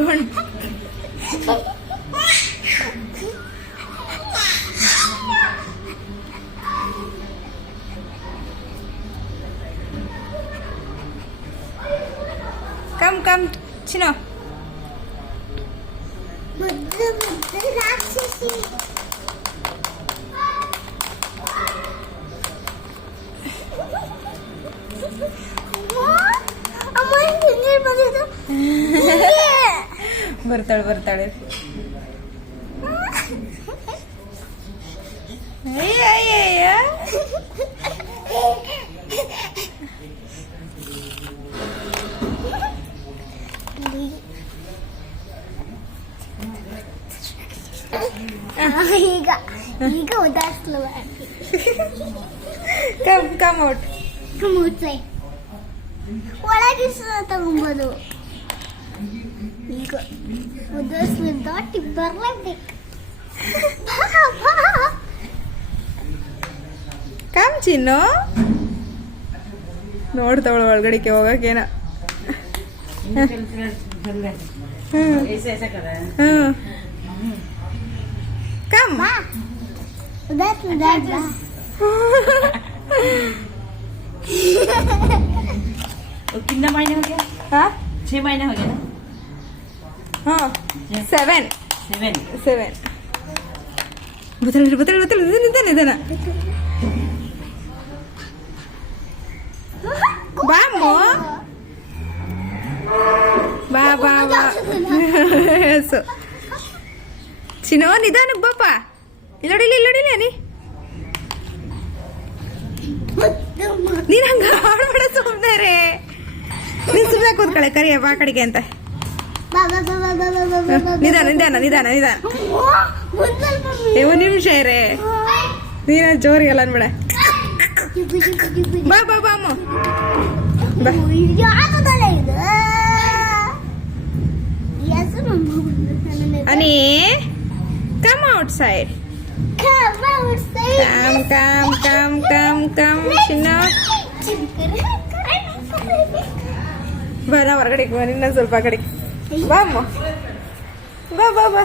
Don't. Come ಚಿನ್ನ. ಮುದ್ದು ಮುದ್ದು ರಾಕ್ಷಸಿ. ಬರ್ತಾಳೆ ಅಯ್ಯ ಈಗ ಉದಾಸ್ಲು ಕಮ್ ಔಟ್. ಒಳಗೆ ತಗೊಂಬೋದು. ಈಗ ಉದಾಸ್ಲು ದಾಟಿ ಬರ್ಲೇಬೇಕು. ಕಮ್ ಚಿನ್ನು. ನೋಡ್ತಾವಳ ಒಳಗಡೆಗೆ ಹೋಗಕ್ಕೇನ. कम उधर जा. कितना महीने हो गया? हाँ 6 महीने हो गया ना? हाँ 7 बतल निदान बा मो बा ಸೊ ಚಿನ್ನೋ ನಿಧಾನಕ್ಕೆ ಬಾಪ. ಇಲ್ಲೋಡಿಲ್ಲ ನೀ ನೀನ್ ಹಂಗ ಆಡ್ಬೇಡ ಸುಮ್ಮನೆ. ನೀನ್ ಸುಮ್ಮನೆ ಕೂತ್ಕಳೆ ಕರಿಯ ಬಾ ಕಡೆಗೆ ಅಂತ. ನಿಧಾನ ಒಂದ್ ನಿಮಿಷ ಇರೇ. ನೀನ ಜೋರಿಗಲ್ಲ ಅನ್ಬೇಡ. ಬಾ ಅಮ್ಮ ಬಾ. Ani, come outside. Come, Chinna. ಬರ ಹೊರಗಡೆಗೆ ಬಾ. ನಿನ್ನ ಸ್ವಲ್ಪ ಕಡೆಗೆ ಬಾ ಅಮ್ಮ. ಬಾ ಬಾ ಅಮ್ಮ.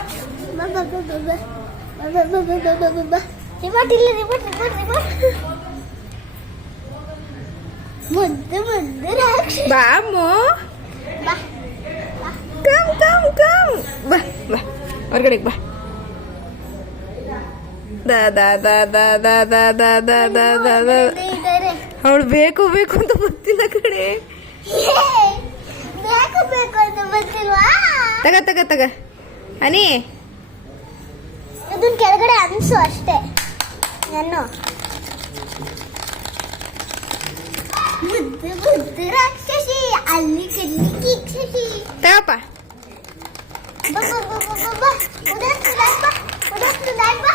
ಕಮ್ ಬಾ ಹೊರಗಡೆಗೆ ಬಾ. ಅವಳು ಬೇಕು ಅಂತ ಗೊತ್ತಿಲ್ಲ ಕಡೆ. ತಗ ಅನಿ ಅದನ್ನ ಕೆಳಗಡೆ ಅನ್ಸು ಅಷ್ಟೇ. ನಾನು ಮುದ್ದು ರಾಕ್ಷಸಿ ಅಲ್ಲಿ ಕಲಿಕಿ ತಗಪ್ಪ.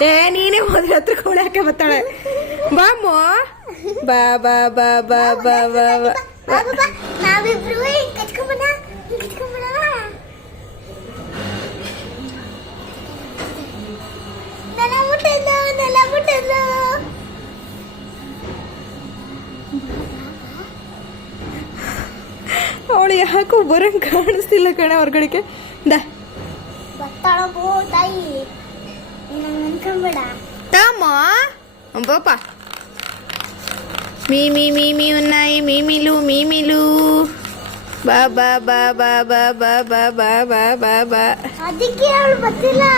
ಏ ನೀನೇ ಹೋದ್ರೆ ಹತ್ರ ಕೋಳಾಕೆ ಬರ್ತಾಳೆ. ಬಾಮ್ಮ ಬಾ ನಾವಿಬ್ರು ಕಚ್ಕೊಂಬನ. ನೆಲ ಮುಟ್ಟಲ್ಲ. ಅವಳು ಯಾಕೋ ಬರಂಗ್ ಕಾಣಿಸ್ತಿಲ್ಲ ಕಣ ಹೊರಗಡೆಗೆ. ಬರ್ತಾಳೋ ತಾಯಿ ಅನ್ಕೊಂಬೇಡ. ತಾಮ ಬಾಪ. ಮೀ ಉನ್ನಾಯಿ ಮೀಮಿಲು ಬಾ. ಅದಕ್ಕೆ ಅವಳು ಬರ್ತಿಲ್ಲ.